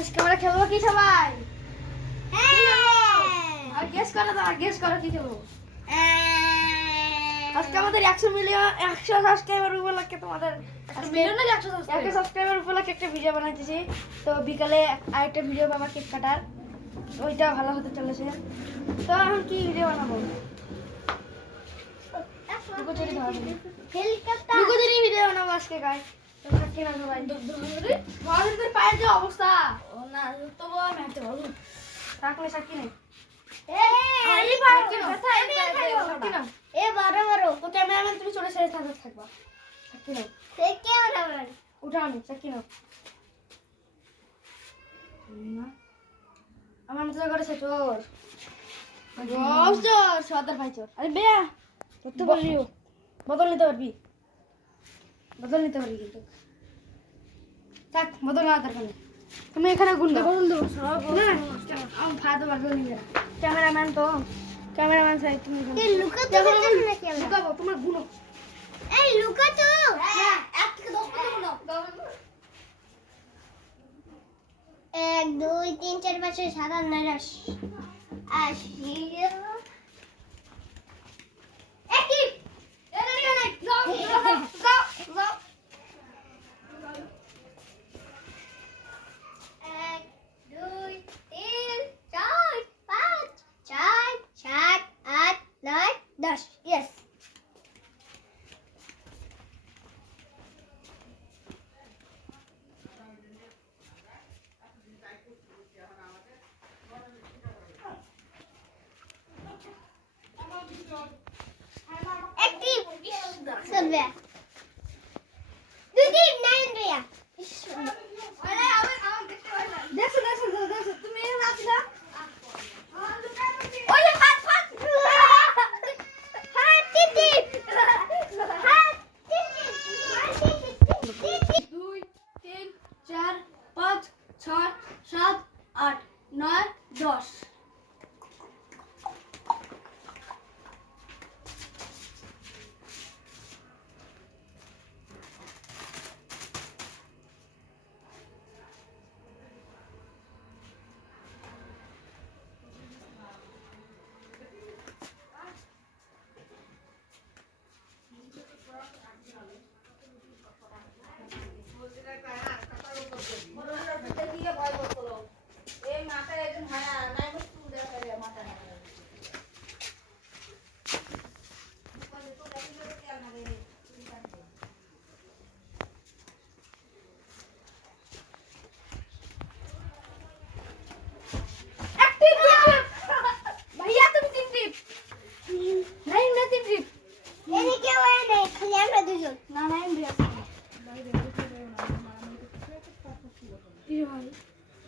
আজকে আমরা খেলবো কি সবাই? আর গেস করো তো, গেস করো কি খেলবো? আজকে আমাদের 100 মিলিয়ন 100 সাবস্ক্রাইবার উপলক্ষে তোমাদের 100 মিলিয়ন না 100 সাবস্ক্রাইবার উপলক্ষে একটা ভিডিও বানাইতেছি। তো বিকালে আরেকটা ভিডিও বাবা কেক কাটার, ওইটা ভালো হতে চলেছে। তো এখন কি ভিডিও বানাবো? লুকোচুরি ভিডিও বানাবো আজকে গাইস। তো থাকি না সবাই ধরে পায়ের যে অবস্থা, ও না তবু আমি হাঁটতে পারবো থাকলে সাকি নেই। তুমি চলে সেরে থাকবা সাকি নাও। উঠাও নি সাকি নাও। আমার মতো করেছে চোর, চোর সর্দার ভাই চোর। আরে বেয়া করতে বললিও, বদল নিতে পারবি, বদল নিতে পারবি কিন্তু থাক, বদল না দরকার নেই। তুমি এখানে গুন্ডা বদল দেবো সব না, আমি ফাদা বদল নিয়ে ক্যামেরাম্যান তো ক্যামেরাম্যান সাহেব তুমি লুকাবো তোমার গুনো। এই লুকা তো হ্যাঁ 1 থেকে 10 পর্যন্ত গুনো। 1 2 3 4 5 6 7 8 9 10 80 একই এনে যাও যাও যাও। 1 2 3 4 5 6 7 8 9 10 yes active Sylvia Dude nine Ria আরে আমি দেখতে পাই না। দেখো দেখো দেখো তুমি এর নাচ না। ওই যে হাত হাত হাত টিটি হাত টিটি 2 3 4 5 6 7 8 9 10। भैया तुम तीन टिप नहीं मैं तीन टिप এনে কেউ এনে খালি আমরা দুজন ना नहीं भैया ये भाई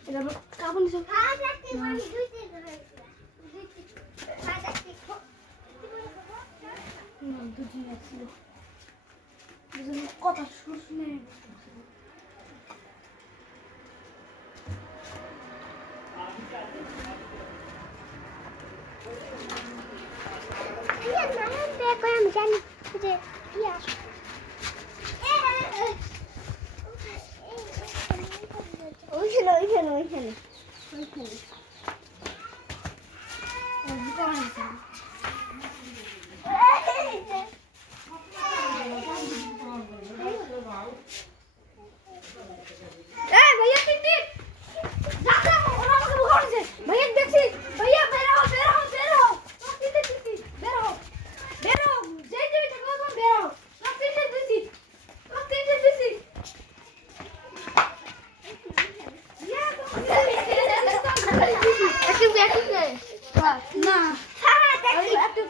इधर काबू नहीं सकता। হাত রাখতে পারি দুইতে হাত রাখতে দুজন আসছিল, দুজন কথা শুনে ইয়া না বে কই আমি জানি যে ইয়া ওইখানে ওইখানে ওইখানে ওইখানে भैया तीन टिप जाता और हमको बुखार से भैया देखी भैया बेरो बेरो बेरो तीन टिप बेरो बेरो जय जय ठगो तुम बेरो तीन टिप दिसी तीन टिप दिसी ये एक्टिव एक्टिव ना active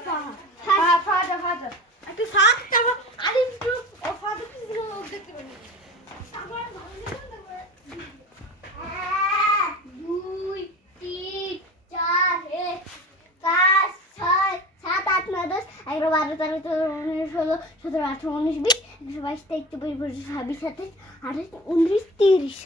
father father active father आदि टू और फादर किसी को देखते बने দুই তিন চার পাঁচ ছয় সাত আট নয় 10 11 12 13 14 15 16 17 18 19 20 21 22 23 24 26 27 28 29 30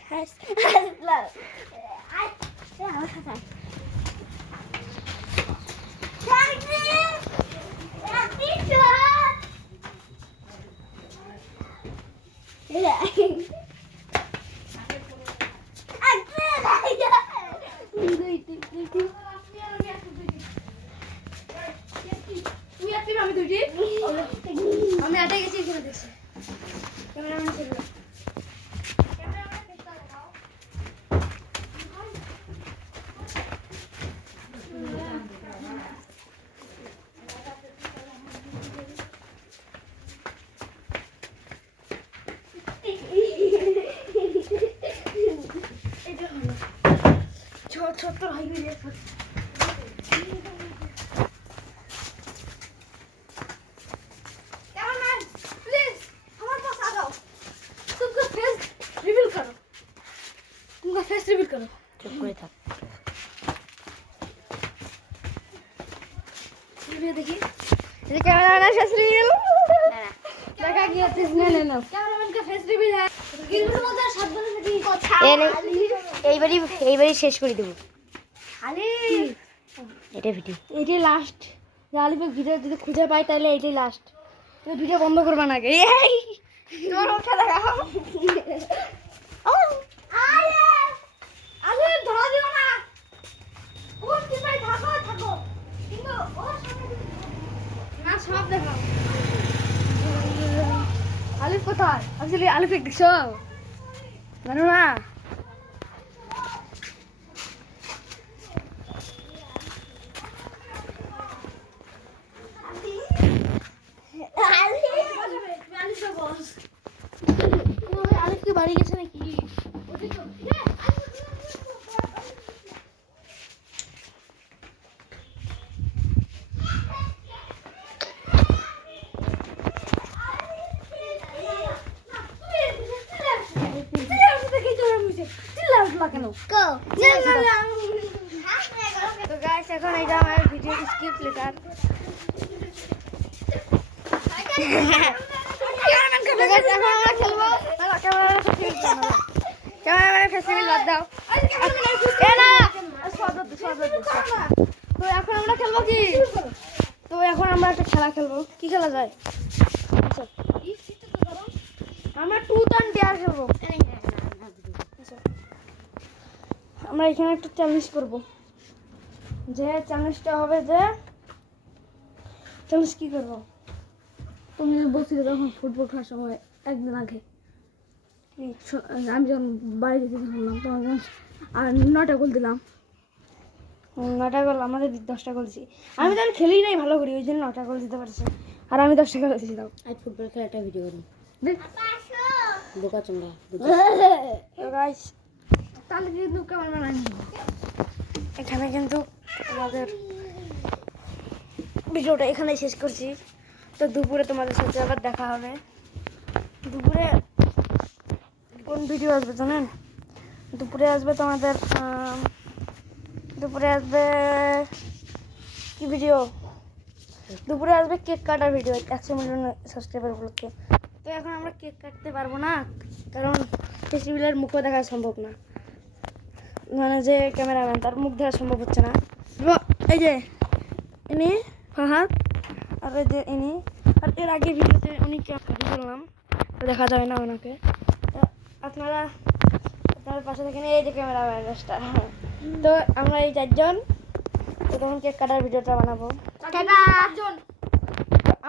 Yeah. আমি আটে গেছি এখানে দেখছি ক্যামেরাম্যান ছিল ছোট হয়ে গেছে कैमरामैन प्लीज हमारे पास आ जाओ तुमका फेस रिवील करो চুপ করে থাক। ये देखिए ये कैमरामैन का फेस रिवील देखा कि ना कैमरामैन का फेस रिवील है কিন্তু তোমাদের সাবধানে থাকি কথা এইবারই শেষ করে দেবো খালি এটা ভিডিও। এটাই লাস্ট আলিফের ভিডিও যদি খুঁজে পাই তাহলে এটাই লাস্ট তুমি ভিডিও বন্ধ করবা না এই তোমার ওঠা দেখাও আরে ধরা দিও না ওর কি ভাই থাকো কিন্তু ওর সামনে না সব দেখাও আলিফ কোথায় আসলে আলিফ দেখছো জানো না আলিফ কি বাড়ি গেছে নাকি তো গাইস এখন এটা আমার ভিডিও স্কিপ লেটার তো এখন আমরা খেলবো কি তো এখন আমরা একটা খেলা খেলবো কি খেলা যায় আমরা টুথ অ্যান্ড ডেয়ার খেলবো আমরা এখানে একটা চ্যালেঞ্জ করবো যে চ্যালেঞ্জটা হবে যে চ্যালেঞ্জ কি করবো তুমি বলছিলে তখন ফুটবল খেলার সময় একদিন আগে আমি যখন বাড়ি যেতে শুনলাম তখন আর 9টা গোল দিলাম 9টা গোল আমাদের 10টা গোল দিছি আমি তখন খেলি নাই ভালো করি ওই জন্য 9টা গোল দিতে পারছি আর আমি 10টা গোল দিয়েছি তাও আজ ফুটবল খেলা একটা ভিডিও করি বোকা চন্ডা। তো গাইস তাহলে কিন্তু কেমন বানাই এখানে কিন্তু তোমাদের ভিডিওটা এখানে শেষ করছি তো দুপুরে তোমাদের সাথে আবার দেখা হবে দুপুরে কোন ভিডিও আসবে জানেন দুপুরে আসবে তোমাদের দুপুরে আসবে কি ভিডিও দুপুরে আসবে কেক কাটার ভিডিও 100 মিলিয়ন সাবস্ক্রাইবার উপলক্ষে তো এখন আমরা কেক কাটতে পারবো না কারণ ফেস্টিভ্যালের মুখও দেখা সম্ভব না মানে যে ক্যামেরাম্যান তার মুখ দেখা সম্ভব হচ্ছে না এই যে ইনি ফাহাদ আর এই যে ইনি আর এর আগে ভিডিওতে উনি কাটি করলাম তো দেখা যাবে না ওনাকে তো আপনারা আপনার পাশে থাকেন এই যে ক্যামেরাম্যান তো আমরা এই 4 জন তো তখন কেক কাটার ভিডিওটা বানাবো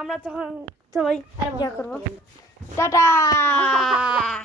আমরা তখন সবাই ইয়া করবো টাটা